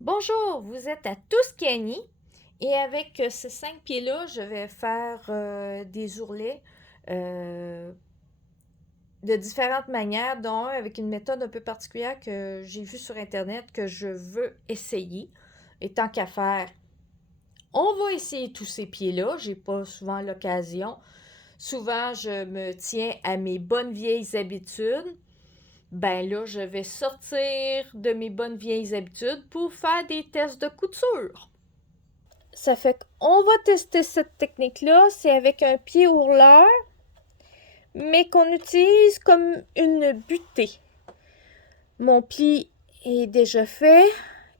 Bonjour, vous êtes à Tuscany et avec ces 5 pieds-là, je vais faire des ourlets euh, de différentes manières, dont un avec une méthode un peu particulière que j'ai vue sur Internet que je veux essayer. Et tant qu'à faire, on va essayer tous ces pieds-là. J'ai pas souvent l'occasion. Souvent, je me tiens à mes bonnes vieilles habitudes. Ben là, je vais sortir de mes bonnes vieilles habitudes pour faire des tests de couture. Ça fait qu'on va tester cette technique-là. C'est avec un pied ourleur, mais qu'on utilise comme une butée. Mon pli est déjà fait.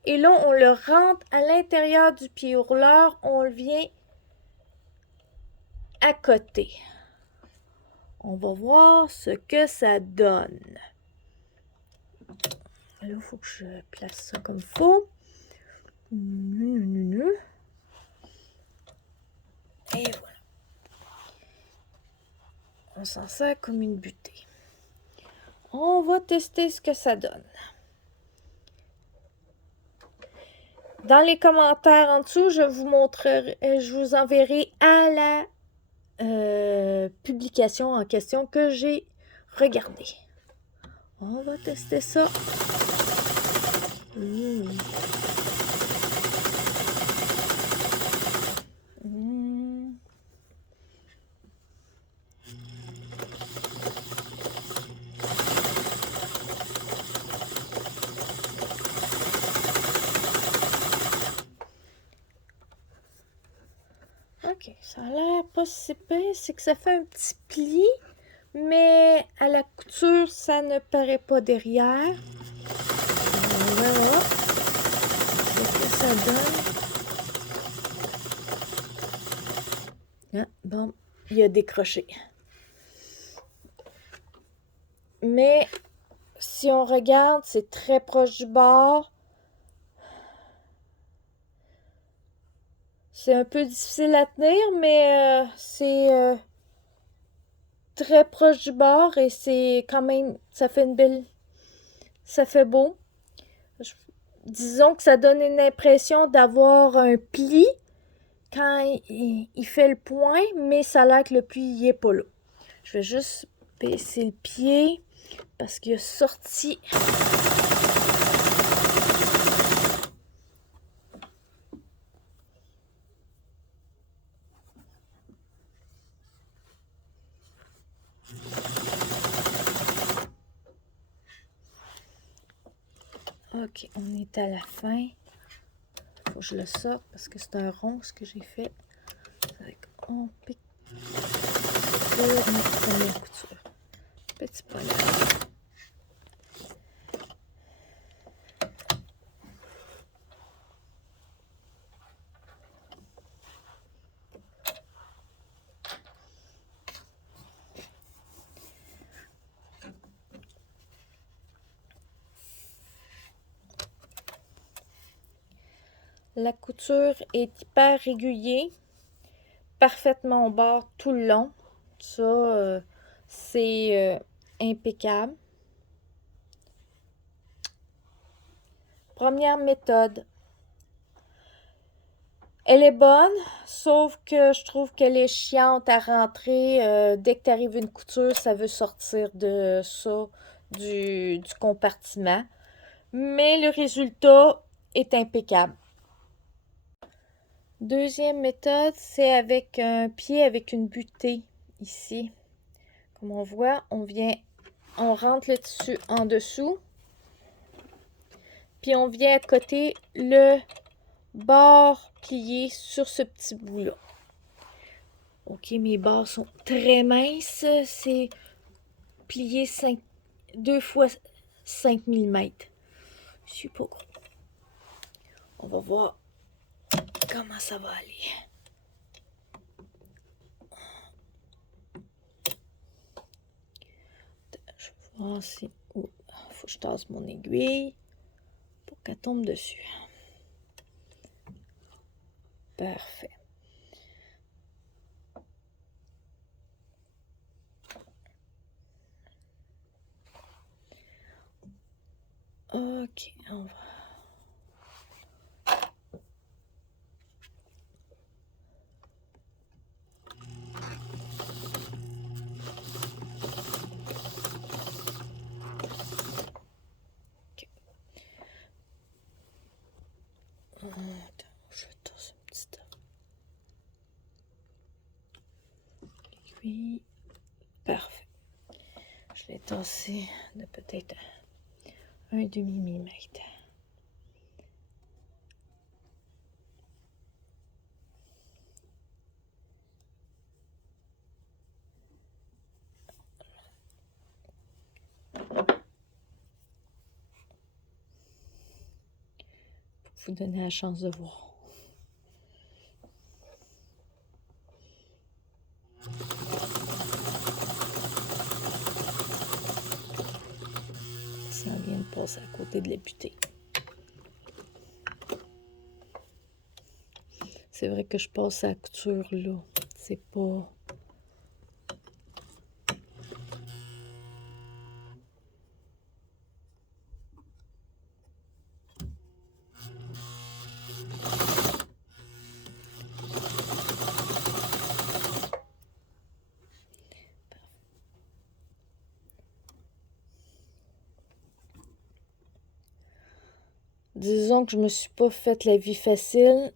Et là, on le rentre à l'intérieur du pied ourleur. On le vient à côté. On va voir ce que ça donne. Là, il faut que je place ça comme il faut. Et voilà. On s'en sert comme une butée. On va tester ce que ça donne. Dans les commentaires en dessous, je vous enverrai à la publication en question que j'ai regardée. On va tester ça. Mmh. Mmh. Ok, ça a l'air pas si pire. C'est que ça fait un petit pli, mais à la couture, ça ne paraît pas derrière. On verra ce que ça donne. Ah, bon, il a décroché. Mais si on regarde, c'est très proche du bord. C'est un peu difficile à tenir, mais c'est très proche du bord et c'est quand même, ça fait une belle, ça fait beau. Disons que ça donne une impression d'avoir un pli quand il fait le point, mais ça a l'air que le pli il est pas là. Je vais juste baisser le pied parce qu'il a sorti. Ok, on est à la fin. Faut que je le sorte parce que c'est un rond ce que j'ai fait. On pique sur notre première couture. Petit poignard. La couture est hyper régulière, parfaitement au bord tout le long. Ça, c'est impeccable. Première méthode. Elle est bonne, sauf que je trouve qu'elle est chiante à rentrer. Dès que tu arrives une couture, ça veut sortir de ça, du compartiment. Mais le résultat est impeccable. Deuxième méthode, c'est avec un pied avec une butée ici. Comme on voit, on rentre le tissu en dessous, puis on vient accoter le bord plié sur ce petit bout-là. Ok, mes bords sont très minces, c'est plié 2 fois 5 mm. Je suis pas gros. On va voir comment ça va aller. Je vais voir si... Oh, faut que je tasse mon aiguille pour qu'elle tombe dessus. Parfait. Ok, on va... Attends, je vais tasser un petit temps. Puis, parfait. Je l'ai tassé de peut-être un demi-millimètre. Pour vous donner la chance de voir. Ça vient de passer à côté de la butée. C'est vrai que je passe à la couture là. C'est pas... Disons que je me suis pas fait la vie facile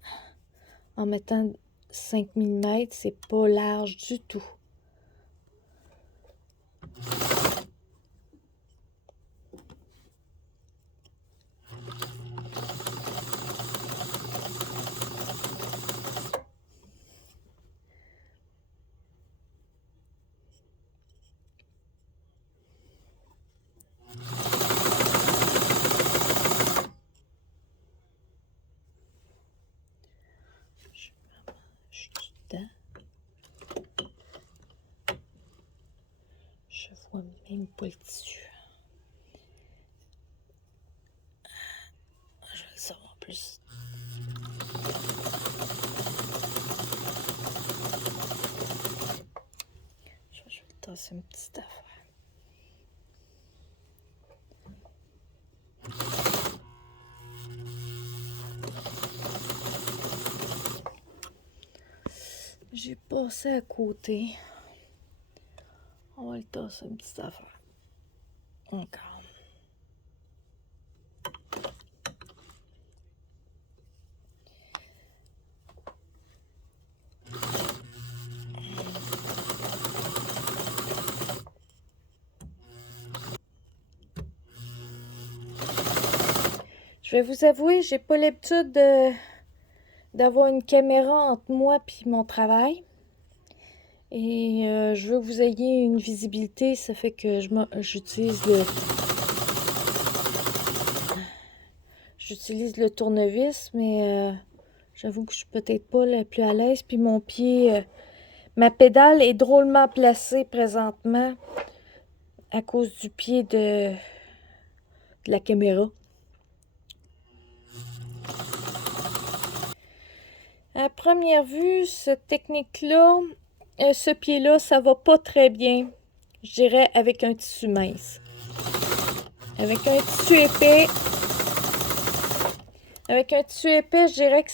en mettant 5 mm. C'est pas large du tout. Je vois même pas le tissu. Je vais le savoir plus. Je vais le tasser une petite affaire. J'ai passé à côté. On va le tasser une petite affaire. Encore. Je vais vous avouer, j'ai pas l'habitude d'avoir une caméra entre moi et mon travail. Et je veux que vous ayez une visibilité, ça fait que j'utilise le tournevis, mais j'avoue que je suis peut-être pas la plus à l'aise. Puis mon pied, ma pédale est drôlement placée présentement à cause du pied de la caméra. À première vue, cette technique-là, ce pied-là, ça va pas très bien, je dirais, avec un tissu mince. Avec un tissu épais, je dirais que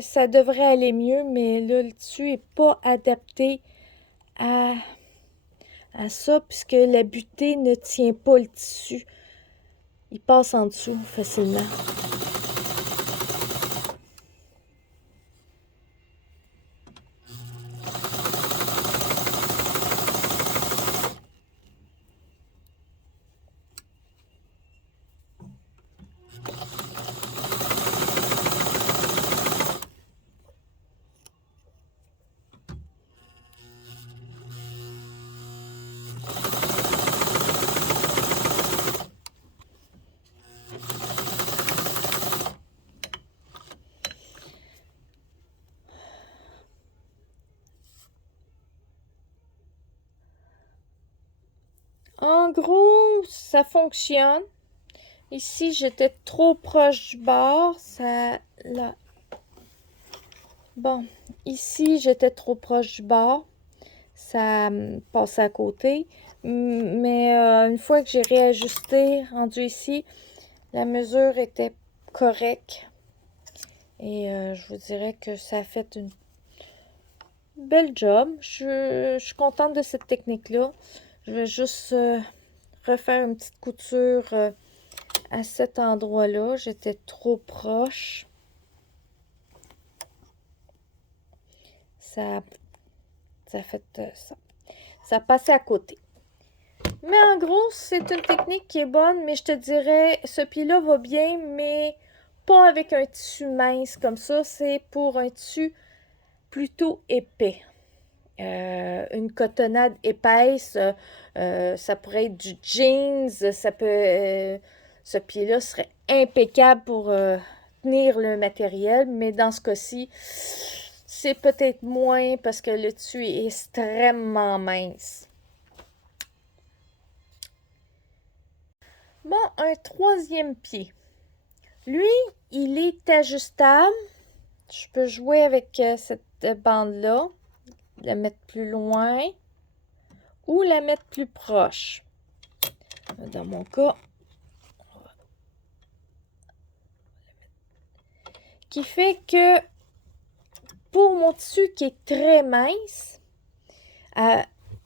ça devrait aller mieux, mais là, le tissu est pas adapté à ça, puisque la butée ne tient pas le tissu. Il passe en dessous facilement. En gros, ça fonctionne. Ici, j'étais trop proche du bord. Là. Bon, ici, j'étais trop proche du bord. Ça passait à côté. Mais une fois que j'ai réajusté, rendu ici, la mesure était correcte. Et je vous dirais que ça a fait une belle job. Je suis contente de cette technique-là. Je vais juste refaire une petite couture à cet endroit-là. J'étais trop proche. ça a fait ça. Ça a passé à côté. Mais en gros, c'est une technique qui est bonne, mais je te dirais, ce pied-là va bien, mais pas avec un tissu mince comme ça. C'est pour un tissu plutôt épais. Une cotonnade épaisse, ça pourrait être du jeans, ça peut... ce pied-là serait impeccable pour tenir le matériel, mais dans ce cas-ci, c'est peut-être moins parce que le tissu est extrêmement mince. Bon, un troisième pied. Lui, il est ajustable. Je peux jouer avec cette bande-là, la mettre plus loin ou la mettre plus proche. Dans mon cas, qui fait que pour mon tissu qui est très mince,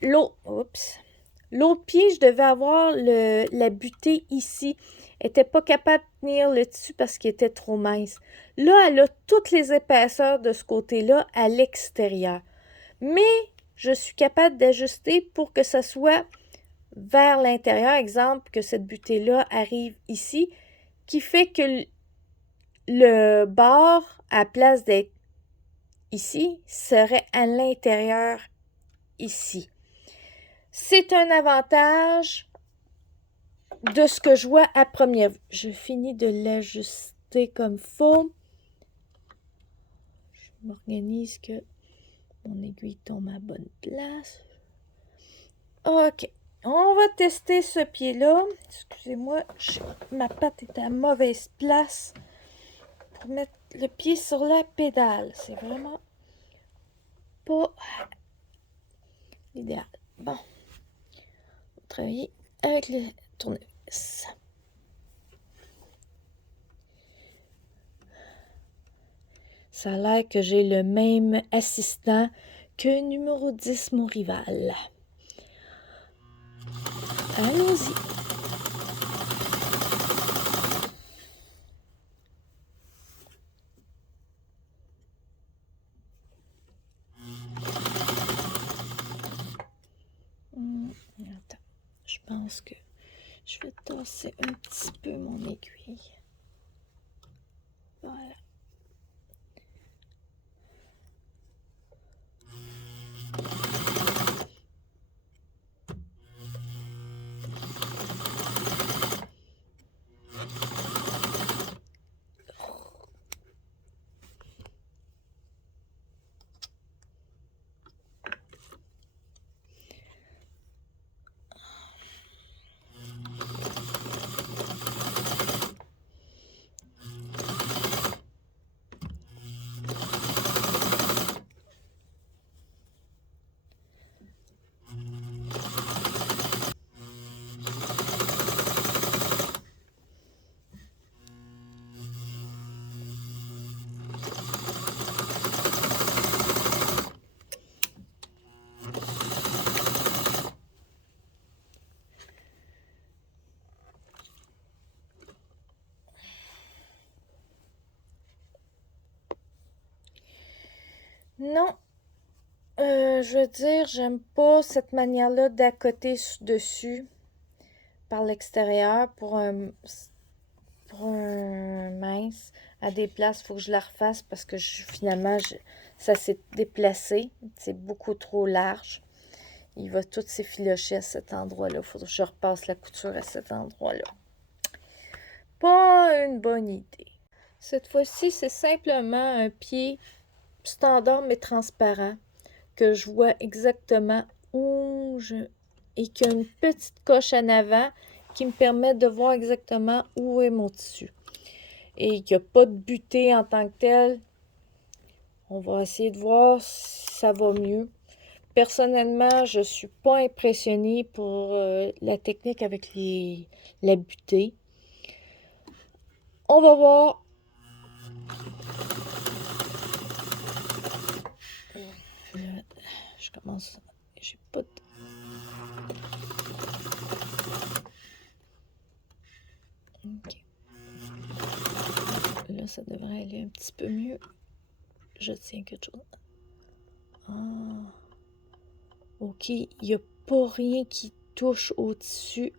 l'autre pied, je devais avoir la butée ici. Elle n'était pas capable de tenir le tissu parce qu'il était trop mince. Là, elle a toutes les épaisseurs de ce côté-là à l'extérieur. Mais je suis capable d'ajuster pour que ça soit vers l'intérieur. Exemple, que cette butée-là arrive ici, qui fait que le bord, à place d'être ici, serait à l'intérieur ici. C'est un avantage de ce que je vois à première vue. Je finis de l'ajuster comme faut. Je m'organise que mon aiguille tombe à bonne place. OK. On va tester ce pied-là. Excusez-moi, ma patte est à mauvaise place pour mettre le pied sur la pédale. C'est vraiment pas l'idéal. Bon. On va travailler avec le tournevis. Ça a l'air que j'ai le même assistant que numéro 10, mon rival. Allons-y. Attends, je pense que je vais tasser un petit peu mon aiguille. Voilà. Non, je veux dire, j'aime pas cette manière-là d'accoter dessus par l'extérieur pour un mince. À des places, il faut que je la refasse parce que finalement, ça s'est déplacé. C'est beaucoup trop large. Il va tout s'effilocher à cet endroit-là. Il faut que je repasse la couture à cet endroit-là. Pas une bonne idée. Cette fois-ci, c'est simplement un pied standard mais transparent que je vois exactement où et qui a une petite coche en avant qui me permet de voir exactement où est mon tissu. Et il n'y a pas de butée en tant que telle. On va essayer de voir si ça va mieux. Personnellement, je ne suis pas impressionnée pour la technique avec la butée. On va voir. Je commence. J'ai pas de... OK. Là, ça devrait aller un petit peu mieux. Je tiens quelque chose. OK, il n'y a pas rien qui touche au tissu.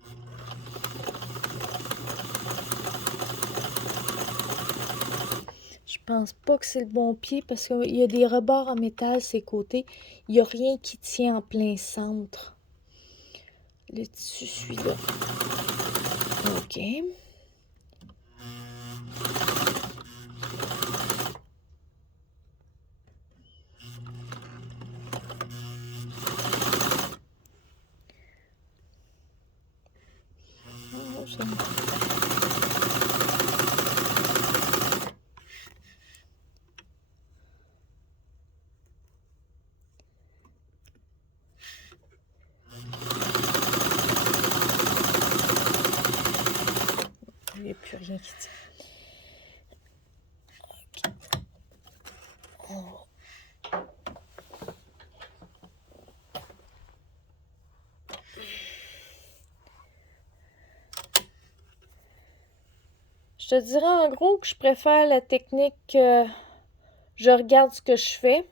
Je pense pas que c'est le bon pied parce qu'il y a des rebords en métal ces côtés. Il n'y a rien qui tient en plein centre. Le tissu, celui-là. OK. Oh, ça me- Il n'y a plus rien qui tient. OK. Oh. Je te dirais en gros que je préfère la technique je regarde ce que je fais.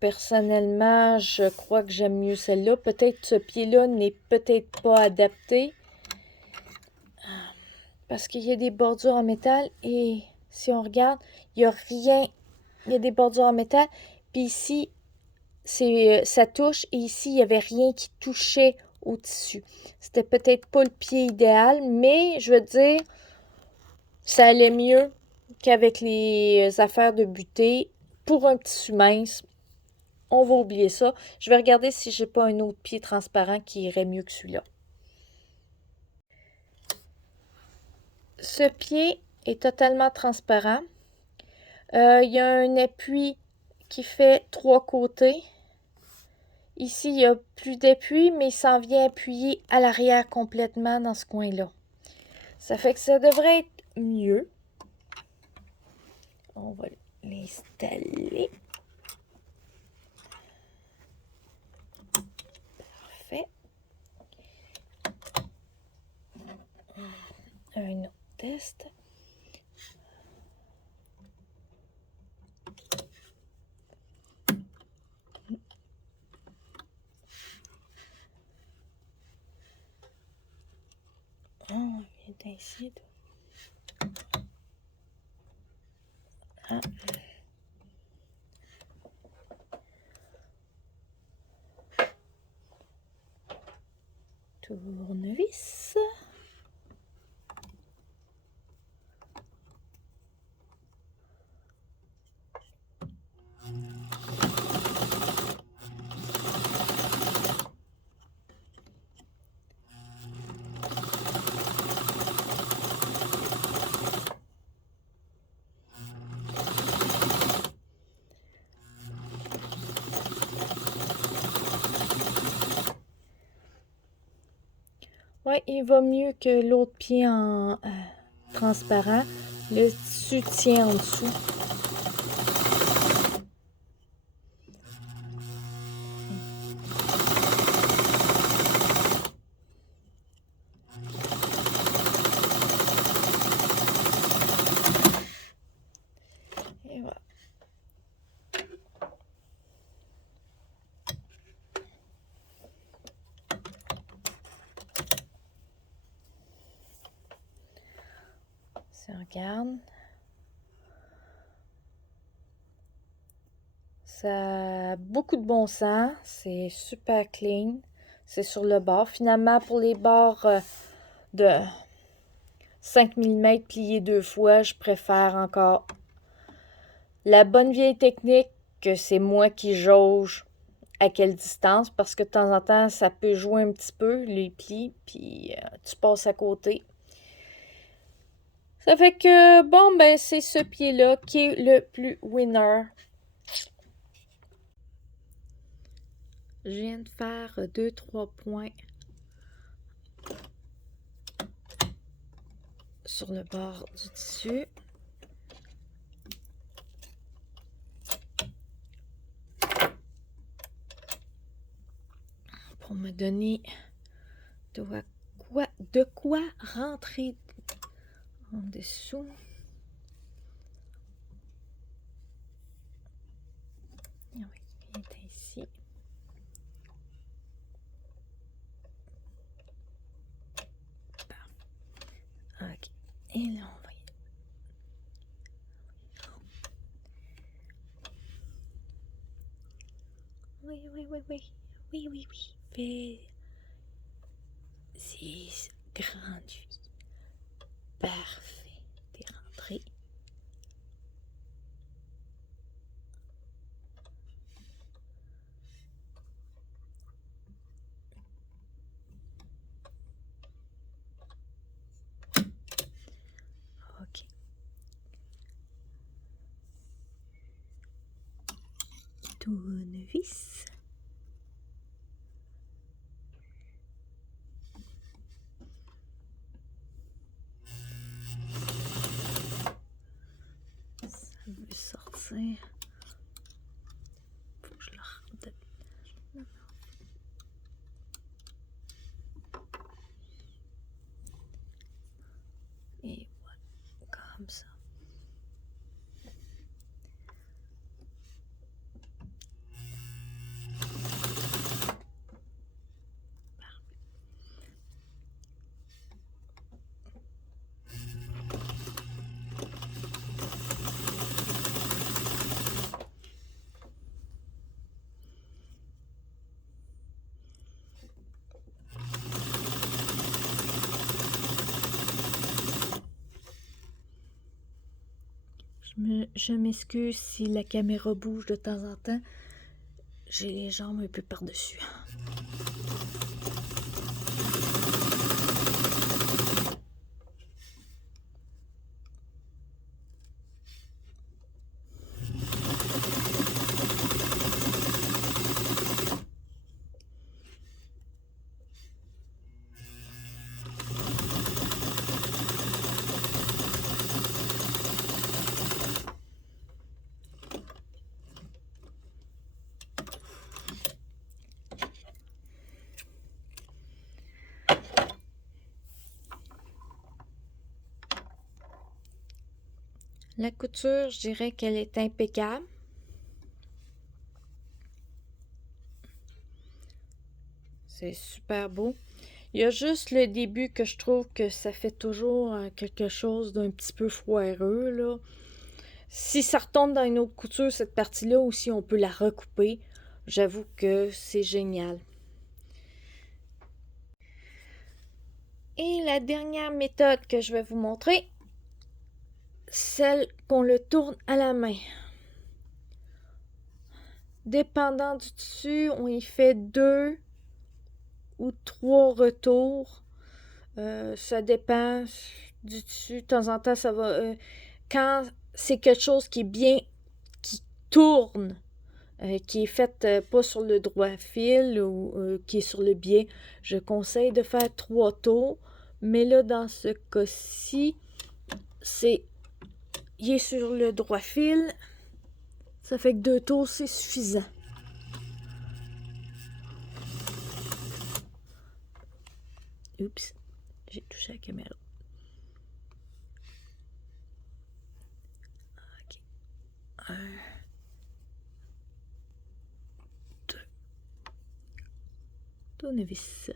Personnellement, je crois que j'aime mieux celle-là. Peut-être ce pied-là n'est peut-être pas adapté parce qu'il y a des bordures en métal et si on regarde, il n'y a rien. Il y a des bordures en métal. Puis ici, ça touche et ici, il n'y avait rien qui touchait au tissu. C'était peut-être pas le pied idéal, mais je veux dire, ça allait mieux qu'avec les affaires de butée. Pour un tissu mince, on va oublier ça. Je vais regarder si j'ai pas un autre pied transparent qui irait mieux que celui-là. Ce pied est totalement transparent. Il y a un appui qui fait 3 côtés. Ici, il n'y a plus d'appui, mais il s'en vient appuyer à l'arrière complètement dans ce coin-là. Ça fait que ça devrait être mieux. On va l'installer. Parfait. Un autre test. Oh, il est ici. Ah. Tournevis. Ouais, il va mieux que l'autre pied en transparent. Le tissu tient en dessous. Et voilà. Si on regarde, ça a beaucoup de bon sens. C'est super clean. C'est sur le bord. Finalement, pour les bords de 5 mm pliés 2 fois, je préfère encore la bonne vieille technique que c'est moi qui jauge à quelle distance parce que de temps en temps, ça peut jouer un petit peu les plis, puis tu passes à côté. Ça fait que, bon, ben, c'est ce pied-là qui est le plus winner. Je viens de faire 2-3 points sur le bord du tissu. Pour me donner de quoi rentrer en dessous. Et on va mettre ici. Ok. Et là, on va Oui. Fais 6 gratuits. Parfait. T'es rentré. Ok. Tournevis. Ça veut sortir. Faut que je le rentre. Et voilà, comme ça. Je m'excuse si la caméra bouge de temps en temps. J'ai les jambes un peu par-dessus. La couture, je dirais qu'elle est impeccable. C'est super beau. Il y a juste le début que je trouve que ça fait toujours quelque chose d'un petit peu foireux, là. Si ça retombe dans une autre couture, cette partie-là, ou si on peut la recouper, j'avoue que c'est génial. Et la dernière méthode que je vais vous montrer, celle qu'on le tourne à la main. Dépendant du tissu, on y fait 2 ou 3 retours. Ça dépend du tissu. De temps en temps, ça va... quand c'est quelque chose qui est bien... qui tourne, qui est fait pas sur le droit fil ou qui est sur le biais, je conseille de faire 3 tours. Mais là, dans ce cas-ci, il est sur le droit fil. Ça fait que 2 tours, c'est suffisant. Oups, j'ai touché la caméra. Ok. 1, 2. Tournevis.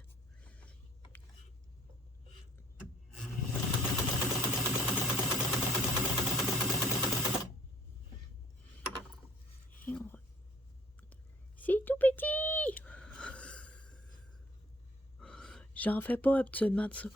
C'est tout petit! J'en fais pas habituellement de ça.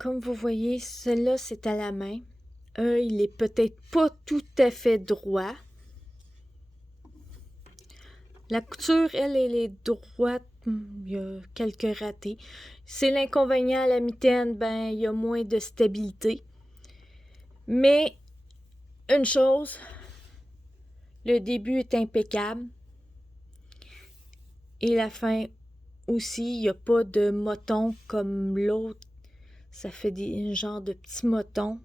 comme vous voyez, celui-là, c'est à la main. Il est peut-être pas tout à fait droit. La couture, elle est droite. Il y a quelques ratés. C'est l'inconvénient à la mitaine, ben, il y a moins de stabilité. Mais, une chose, le début est impeccable. Et la fin aussi, il n'y a pas de moton comme l'autre. Ça fait un genre de petits motons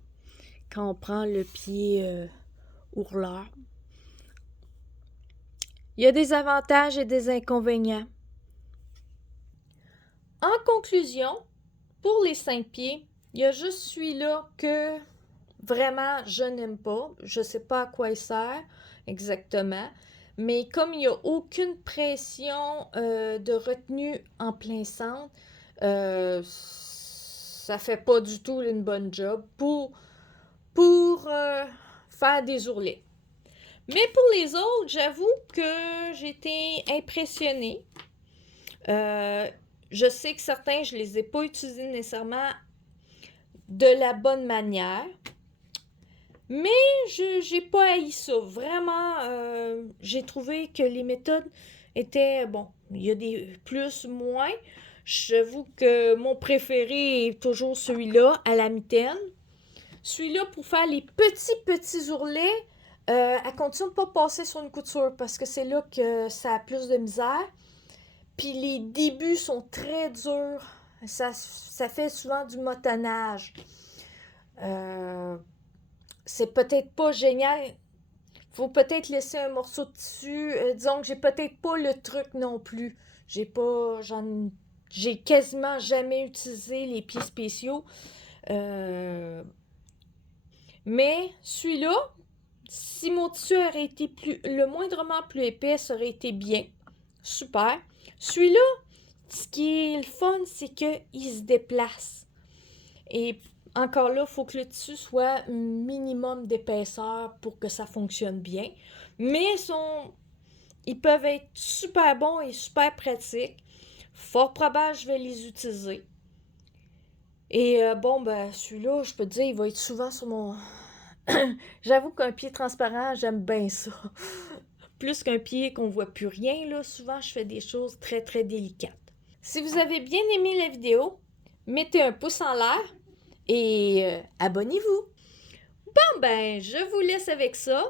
quand on prend le pied ourleur. Il y a des avantages et des inconvénients. En conclusion, pour les 5 pieds, il y a juste celui-là que vraiment je n'aime pas. Je ne sais pas à quoi il sert exactement. Mais comme il n'y a aucune pression de retenue en plein centre, ça fait pas du tout une bonne job pour faire des ourlets. Mais pour les autres, j'avoue que j'étais impressionnée. Je sais que certains, je les ai pas utilisés nécessairement de la bonne manière. Mais je n'ai pas haï ça. Vraiment, j'ai trouvé que les méthodes étaient, bon, il y a des plus, moins. J'avoue que mon préféré est toujours celui-là, à la mitaine. Celui-là, pour faire les petits ourlets, à condition de ne pas passer sur une couture, parce que c'est là que ça a plus de misère. Puis les débuts sont très durs. Ça fait souvent du motonnage. C'est peut-être pas génial. Faut peut-être laisser un morceau de tissu. Disons que j'ai peut-être pas le truc non plus. J'ai quasiment jamais utilisé les pieds spéciaux. Mais celui-là, si mon tissu aurait été le moindrement plus épais, ça aurait été bien. Super. Celui-là, ce qui est le fun, c'est qu'il se déplace. Et encore là, il faut que le tissu soit un minimum d'épaisseur pour que ça fonctionne bien. Mais ils peuvent être super bons et super pratiques. Fort probable, je vais les utiliser. Et bon, ben celui-là, je peux te dire, il va être souvent sur mon... J'avoue qu'un pied transparent, j'aime bien ça. Plus qu'un pied qu'on voit plus rien, là, souvent je fais des choses très très délicates. Si vous avez bien aimé la vidéo, mettez un pouce en l'air et abonnez-vous. Bon ben, je vous laisse avec ça.